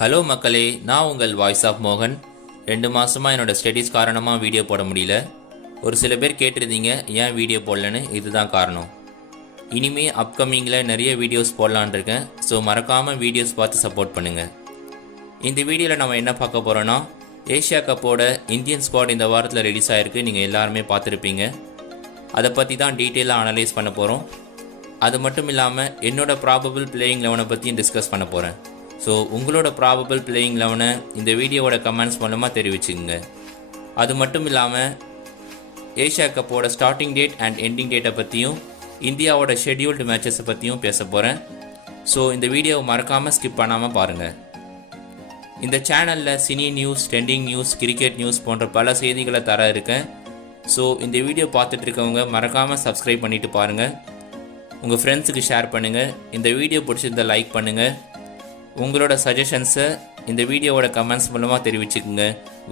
Hello மக்களே, நான் உங்கள் வாய்ஸ் ஆஃப் மோகன். 2 மாதமாக என்னோட ஸ்டடீஸ் காரணமாக வீடியோ போட முடியல. ஒரு சில பேர் கேட்டிருந்தீங்க ஏன் வீடியோ போடலன்னு. இதுதான் காரணம். இனிமே அப்கமிங்கில் நிறைய வீடியோஸ் போடலான் இருக்கேன். ஸோ மறக்காமல் வீடியோஸ் பார்த்து சப்போர்ட் பண்ணுங்கள். இந்த வீடியோவில் நம்ம என்ன பார்க்க போகிறோன்னா, ஏஷியா கப்போட இந்தியன் ஸ்குவாட் இந்த வாரத்தில் ரிலீஸ் ஆகிருக்கு. நீங்கள் எல்லாருமே பார்த்துருப்பீங்க. அதை பற்றி தான் டீட்டெயிலாக அனலைஸ் பண்ண போகிறோம். அது மட்டும் இல்லாமல் என்னோட ப்ராபபிள் பிளேயிங் 11 பற்றியும் டிஸ்கஸ் பண்ண போகிறேன். ஸோ உங்களோட ப்ராபபிள் பிளேயிங் 11 இந்த வீடியோவோட கமெண்ட்ஸ் மூலமாக தெரிவிச்சுங்க. அது மட்டும் இல்லாமல் ஏஷியா கப்போட ஸ்டார்டிங் டேட் அண்ட் எண்டிங் டேட்டை பற்றியும் இந்தியாவோட ஷெட்யூல்டு மேட்சஸை பற்றியும் பேச போகிறேன். ஸோ இந்த வீடியோவை மறக்காமல் ஸ்கிப் பண்ணாமல் பாருங்கள். இந்த சேனலில் cine news, trending news, cricket news போன்ற பல செய்திகளை தர இருக்கேன். ஸோ இந்த வீடியோ பார்த்துட்டு இருக்கவங்க மறக்காமல் சப்ஸ்கிரைப் பண்ணிவிட்டு பாருங்கள். உங்கள் ஃப்ரெண்ட்ஸுக்கு ஷேர் பண்ணுங்கள். இந்த வீடியோ பிடிச்சிருந்தா லைக் பண்ணுங்கள். உங்களோட சஜஷன்ஸை இந்த வீடியோவோட கமெண்ட்ஸ் மூலமாக தெரிவிச்சுக்குங்க.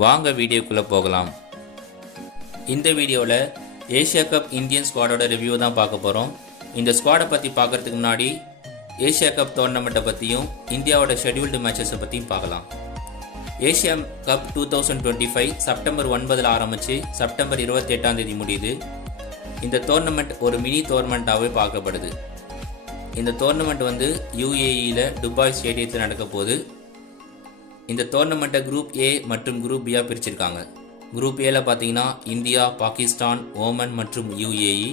வாங்க வீடியோக்குள்ளே போகலாம். இந்த வீடியோவில் ஏஷியா கப் இந்தியன் ஸ்குவாடோட ரிவ்யூ தான் பார்க்க போகிறோம். இந்த ஸ்குவாடை பற்றி பார்க்குறதுக்கு முன்னாடி ஏஷியா கப் டோர்னமெண்ட்டை பற்றியும் இந்தியாவோட ஷெட்யூல்டு மேட்சஸை பற்றியும் பார்க்கலாம். ஏஷியா கப் 2025 செப்டம்பர் 9 ஆரம்பித்து செப்டம்பர் 28 முடியுது. இந்த டோர்னமெண்ட் ஒரு மினி டோர்னமெண்ட்டாகவே பார்க்கப்படுது. இந்த டோர்னமெண்ட் யூஏஇயில் துபாய் ஸ்டேடியத்தில் நடக்க போகுது. இந்த டோர்னமெண்ட்டை குரூப் ஏ மற்றும் குரூப் பியாக பிரிச்சிருக்காங்க. குரூப் ஏல பார்த்தீங்கன்னா இந்தியா, பாகிஸ்தான், ஓமன் மற்றும் யூஏஇ.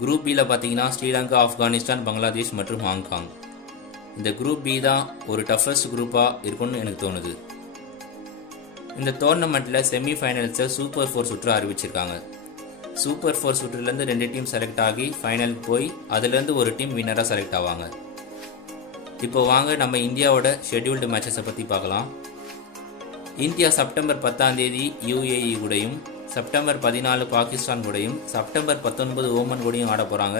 குரூப் பியில் பார்த்தீங்கன்னா ஸ்ரீலங்கா, ஆப்கானிஸ்தான், பங்களாதேஷ் மற்றும் ஹாங்காங். இந்த குரூப் பி தான் ஒரு டஃபஸ்ட் குரூப்பாக இருக்கும்னு எனக்கு தோணுது. இந்த டோர்னமெண்ட்டில் செமிஃபைனல்ஸை சூப்பர் 4 சுற்று அறிவிச்சிருக்காங்க. சூப்பர் 4 சுற்றுலேருந்து 2 டீம் செலக்ட் ஆகி ஃபைனலுக்கு போய் அதுலேருந்து ஒரு டீம் வின்னராக செலக்ட் ஆவாங்க. இப்போ வாங்க நம்ம இந்தியாவோட ஷெட்யூல்டு மேட்சஸை பற்றி பார்க்கலாம். இந்தியா செப்டம்பர் 10 யூஏஇ கூடயும், செப்டம்பர் 14 பாகிஸ்தான் கூடயும், செப்டம்பர் 19 ஓமன் கூடயும் ஆட போகிறாங்க.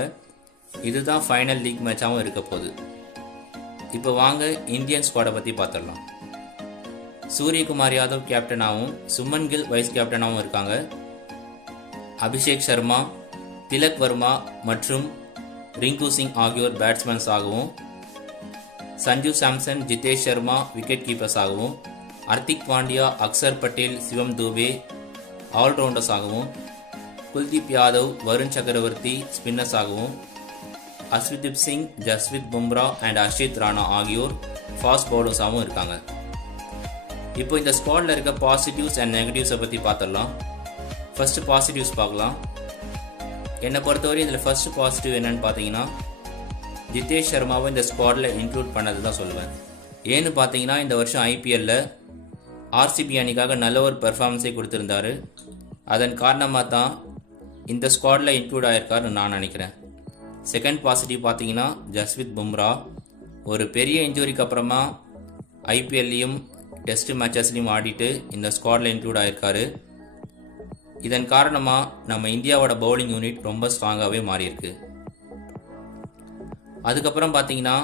இதுதான் ஃபைனல் லீக் மேட்சாகவும் இருக்க போகுது. இப்போ வாங்க இந்தியன் ஸ்குவாடை பற்றி பார்த்துடலாம். சூரியகுமார் யாதவ் கேப்டனாகவும், சுமன் கில் வைஸ் கேப்டனாகவும் இருக்காங்க. அபிஷேக் சர்மா, திலக் வர்மா மற்றும் ரிங்கு சிங் ஆகியோர் பேட்ஸ்மேன்ஸ் ஆகவும், சஞ்சு சாம்சன், ஜிதேஷ் சர்மா விக்கெட் கீப்பர்ஸ் ஆகவும், ஹர்திக் பாண்டியா, அக்சர் பட்டேல், சிவம் தூபே ஆல்ரவுண்டர்ஸ் ஆகவும், குல்தீப் யாதவ், வருண் சக்கரவர்த்தி ஸ்பின்னர்ஸ் ஆகவும், அஸ்விதீப் சிங், ஜஸ்வித் பும்ரா அண்ட் ஹர்ஷித் ராணா ஆகியோர் ஃபாஸ்ட் பவுலர்ஸாகவும் இருக்காங்க. இப்போ இந்த ஸ்குவாடில் இருக்க பாசிட்டிவ்ஸ் அண்ட் நெகட்டிவ்ஸை பற்றி பார்த்துடலாம். ஃபர்ஸ்ட் பாசிட்டிவ்ஸ் பார்க்கலாம். என்னை பொறுத்தவரை இதில் ஃபர்ஸ்ட் பாசிட்டிவ் என்னன்னு பார்த்தீங்கன்னா, ஜிதேஷ் சர்மாவை இந்த ஸ்குவாடில் இன்க்ளூட் பண்ணது தான் சொல்லுவேன். ஏன்னு பார்த்தீங்கன்னா, இந்த வருஷம் ஐபிஎல்லில் ஆர்சிபி அணிக்காக நல்ல ஒரு பெர்ஃபார்மன்ஸை கொடுத்துருந்தாரு. அதன் காரணமாக தான் இந்த ஸ்குவாடில் இன்க்ளூட் ஆகிருக்காருன்னு நான் நினைக்கிறேன். செகண்ட் பாசிட்டிவ் பார்த்தீங்கன்னா, ஜஸ்வித் பும்ரா ஒரு பெரிய இன்ஜுரிக்கு அப்புறமா ஐபிஎல்லையும் டெஸ்ட் மேட்சஸ்லையும் ஆடிட்டு இந்த ஸ்குவாடில் இன்க்ளூட் ஆகிருக்காரு. இதன் காரணமாக நம்ம இந்தியாவோட பவுலிங் யூனிட் ரொம்ப ஸ்ட்ராங்காகவே மாறியிருக்கு. அதுக்கப்புறம் பார்த்தீங்கன்னா,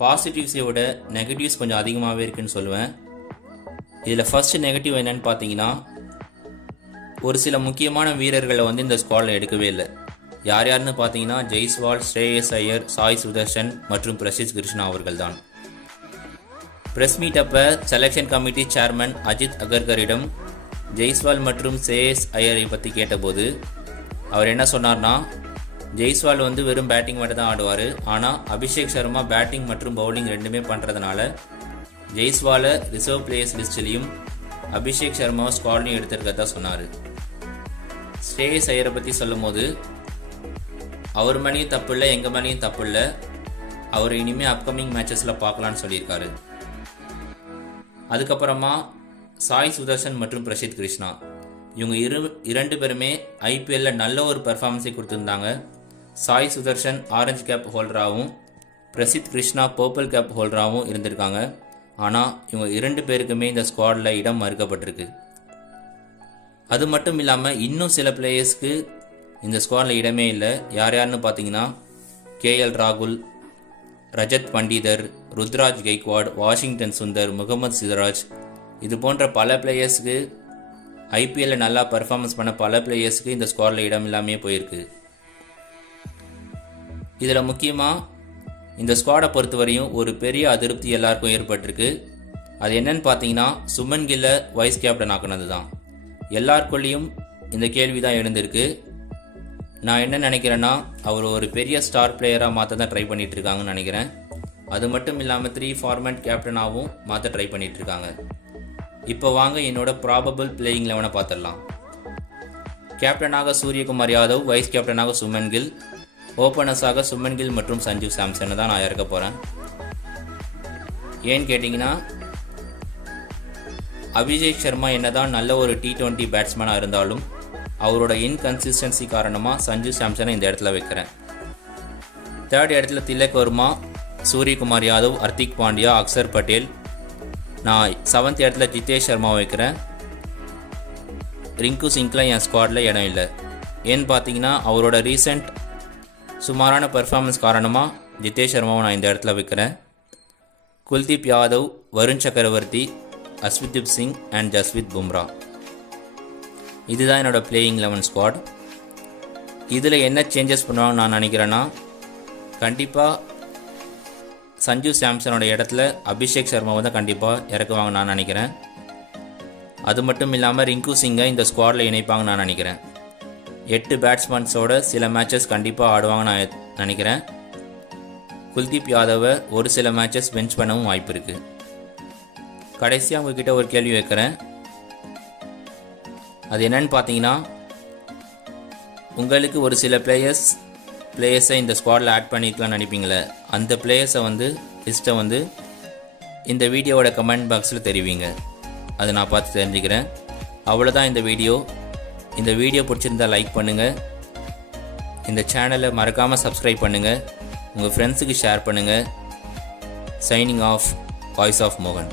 பாசிட்டிவ்ஸை விட நெகட்டிவ்ஸ் கொஞ்சம் அதிகமாகவே இருக்குன்னு சொல்லுவேன். இதில் ஃபர்ஸ்ட் நெகட்டிவ் என்னன்னு பார்த்தீங்கன்னா, ஒரு சில முக்கியமான வீரர்களை இந்த ஸ்குவாடில் எடுக்கவே இல்லை. யாருன்னு பார்த்தீங்கன்னா, ஜெய்ஸ்வால், ஸ்ரேயஸ் ஐயர், சாய் சுதர்ஷன் மற்றும் பிரசித் கிருஷ்ணா அவர்கள் தான். பிரஸ் மீட் அப்போ செலெக்ஷன் கமிட்டி சேர்மன் அஜித் அகர்கரிடம் ஜெய்ஸ்வால் மற்றும் ஸ்ரேயஸ் ஐயரை பற்றி கேட்டபோது அவர் என்ன சொன்னார்னா, ஜெய்ஸ்வால் வெறும் பேட்டிங் மட்டும் தான் ஆடுவார். ஆனால் அபிஷேக் சர்மா பேட்டிங் மற்றும் பவுலிங் ரெண்டுமே பண்ணுறதுனால ஜெய்ஸ்வாலை ரிசர்வ் பிளேயர்ஸ் லிஸ்ட்லையும் அபிஷேக் சர்மாவை ஸ்குவாட்லையும் எடுத்திருக்கதா சொன்னார். ஸ்ரேயஸ் ஐயரை பற்றி சொல்லும் போது, அவர் மேலேயும் தப்பு இல்லை, எங்கள் மேலேயும் தப்பு இல்லை, அவர் இனிமேல் அப்கமிங் மேட்சஸில் பார்க்கலான்னு சொல்லியிருக்காரு. அதுக்கப்புறமா சாய் சுதர்ஷன் மற்றும் பிரசித் கிருஷ்ணா இவங்க இரண்டு பேருமே ஐபிஎல்லில் நல்ல ஒரு பெர்ஃபார்மன்ஸை கொடுத்துருந்தாங்க. சாய் சுதர்ஷன் ஆரஞ்சு கேப் ஹோல்டராகவும், பிரசித் கிருஷ்ணா பர்பிள் கேப் ஹோல்டராகவும் இருந்திருக்காங்க. ஆனால் இவங்க 2 பேருக்குமே இந்த ஸ்குவாடில் இடம் மறுக்கப்பட்டிருக்கு. அது மட்டும் இல்லாமல் இன்னும் சில பிளேயர்ஸ்க்கு இந்த ஸ்குவாடில் இடமே இல்லை. யாருன்னு பார்த்தீங்கன்னா, கேஎல் ராகுல், ரஜத் பண்டிதர், ருத்ராஜ் கெய்க்வாட், வாஷிங்டன் சுந்தர், முகமது சிராஜ் இது போன்ற பல பிளேயர்ஸுக்கு ஐபிஎல்லில் நல்லா பர்ஃபார்மன்ஸ் பண்ண பல பிளேயர்ஸுக்கு இந்த ஸ்குவாடில் இடம் இல்லாமே போயிருக்கு. இதில் முக்கியமாக இந்த ஸ்குவாடை பொறுத்தவரையும் ஒரு பெரிய அதிருப்தி எல்லாருக்கும் ஏற்பட்டிருக்கு. அது என்னன்னு பார்த்தீங்கன்னா சுமன் கில்லை வைஸ் கேப்டன் ஆக்குனது தான். எல்லாருக்குள்ளேயும் இந்த கேள்வி தான் எழுந்திருக்கு. நான் என்ன நினைக்கிறேன்னா அவர் ஒரு பெரிய ஸ்டார் பிளேயராக மாற்ற தான் ட்ரை பண்ணிகிட்டு இருக்காங்கன்னு நினைக்கிறேன். அது மட்டும் இல்லாமல் 3 ஃபார்மேட் கேப்டனாகவும் மாற்ற ட்ரை பண்ணிகிட்டு இருக்காங்க. இப்போ வாங்க என்னோட ப்ராபபிள் பிளேயிங் 11 பார்த்துடலாம். கேப்டனாக சூரியகுமார் யாதவ், வைஸ் கேப்டனாக சுமன் கில், ஓப்பனர்ஸாக சுமன் கில் மற்றும் சஞ்சு சாம்சனை தான் நான் இறக்க போகிறேன். ஏன்னு கேட்டிங்கன்னா அபிஷேக் சர்மா என்னதான் நல்ல ஒரு T20 பேட்ஸ்மேனாக இருந்தாலும் அவரோட இன்கன்சிஸ்டன்சி காரணமாக சஞ்சு சாம்சனை இந்த இடத்துல வைக்கிறேன். 3rd இடத்துல திலக் வர்மா, சூரியகுமார் யாதவ், ஹர்திக் பாண்டியா, அக்சர் பட்டேல். நான் 7th இடத்துல ஜிதேஷ் சர்மா வைக்கிறேன். ரிங்கு சிங்க்லாம் என் ஸ்குவாடில் இடம் இல்லை. ஏன்னு பார்த்தீங்கன்னா அவரோட ரீசெண்ட் சுமாரான பெர்ஃபார்மன்ஸ் காரணமாக ஜிதேஷ் சர்மாவை நான் இந்த இடத்துல வைக்கிறேன். குல்தீப் யாதவ், வருண் சக்கரவர்த்தி, அஸ்விதீப் சிங் அண்ட் ஜஸ்வித் பும்ரா. இதுதான் என்னோடய பிளேயிங் 11 ஸ்குவாட். இதில் என்ன சேஞ்சஸ் பண்ணுவாங்கன்னு நான் நினைக்கிறேன்னா கண்டிப்பாக சஞ்சு சாம்சனோட இடத்துல அபிஷேக் சர்மாவை தான் கண்டிப்பாக இறக்குவாங்க நான் நினைக்கிறேன். அது மட்டும் இல்லாமல் ரிங்கு சிங்கை இந்த ஸ்குவாடில் இணைப்பாங்கன்னு நான் நினைக்கிறேன். 8 பேட்ஸ்மேன்ஸோட சில மேட்சஸ் கண்டிப்பாக ஆடுவாங்கன்னு நான் நினைக்கிறேன். குல்தீப் யாதவை ஒரு சில மேட்சஸ் பெஞ்ச் பண்ணவும் வாய்ப்பு இருக்குது. கடைசியாக உங்ககிட்ட ஒரு கேள்வி வைக்கிறேன். அது என்னன்னு பார்த்தீங்கன்னா உங்களுக்கு ஒரு சில பிளேயர்ஸை இந்த ஸ்குவாடில் ஆட் பண்ணிக்கலாம்னு நினைப்பீங்களே, அந்த பிளேயர்ஸை லிஸ்ட்டை இந்த வீடியோவோட கமெண்ட் பாக்ஸில் தெரிவிங்க. அதை நான் பார்த்து தெரிஞ்சுக்கிறேன். அவ்வளோதான் இந்த வீடியோ. இந்த வீடியோ பிடிச்சிருந்தால் லைக் பண்ணுங்கள். இந்த சேனலை மறக்காமல் சப்ஸ்கிரைப் பண்ணுங்கள். உங்கள் ஃப்ரெண்ட்ஸுக்கு ஷேர் பண்ணுங்கள். சைனிங் ஆஃப், வாய்ஸ் ஆஃப் மோகன்.